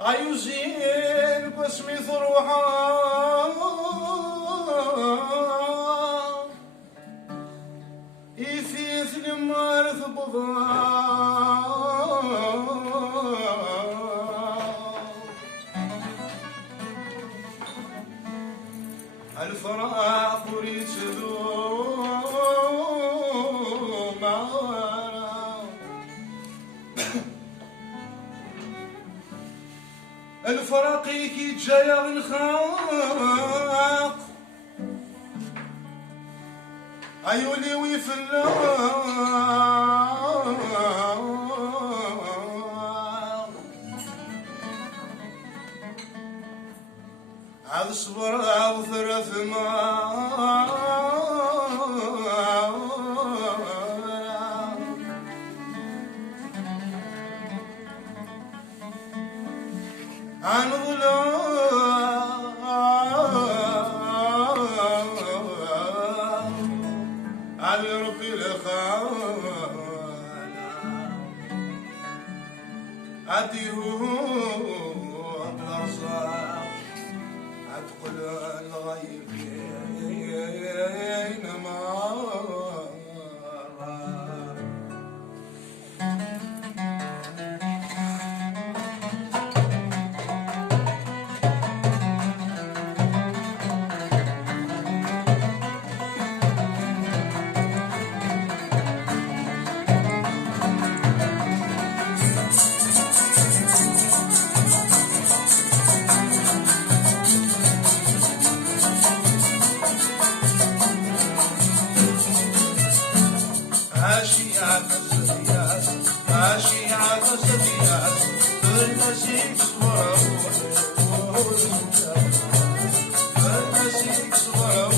عيوزين باسمي ثروحا يفيث لمارث بضاع الفراق وريد سدوم الفراق كي جايا الخاق عيولي ويفلا عاد صبر عاد ثلاث عن ظلام على ربي الخالة عديه بالأرزاق عتقل الغيبين مرة عاشيات السديات عاشيات السديات النسيك صبر النسيك صبر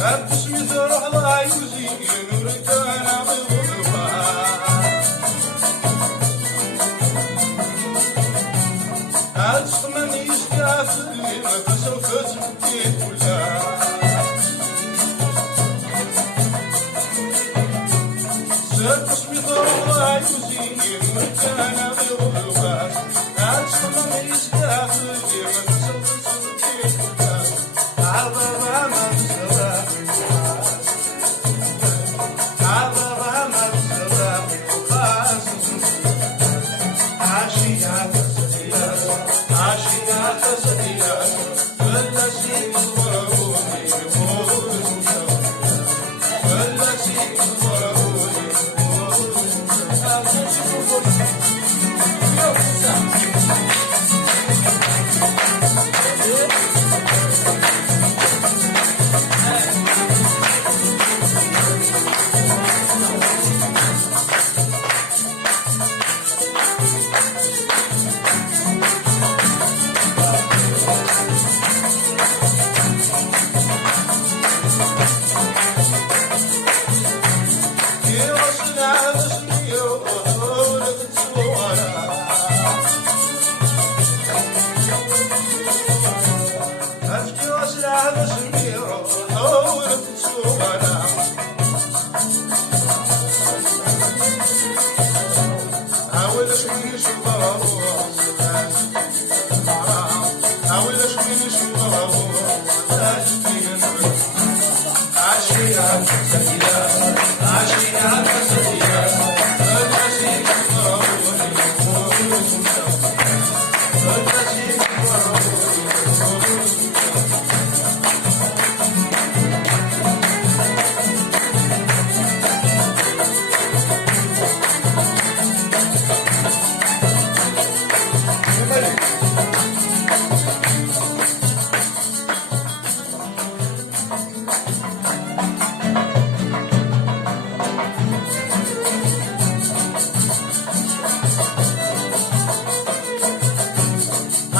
باسمي ثروح ضاع يزين وركانا بالغربة عالصق من يستعفل ما فسوف تبكي كلها باسمي ثروح ضاع يزين وركانا بالغربة عالصق من يستعفل ما فسوف تبكي كلها عظمة من عاشيات السديات النسيك صبر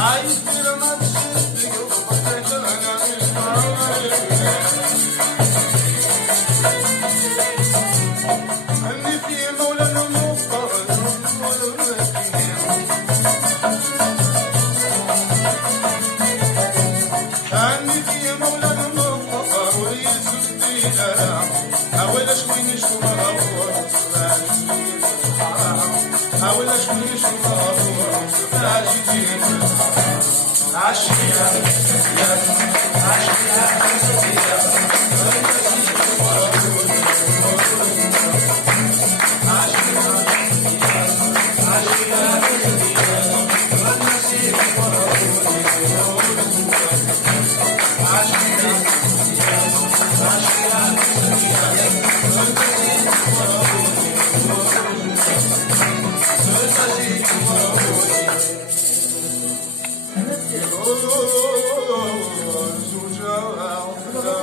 عايز ما تشد قلبك انا اني في مولانا المختار اني في مولانا المختار ويسد الدينا اول شوي نشوف حاول اشوي شوفها عاشقين عاشقين زوجة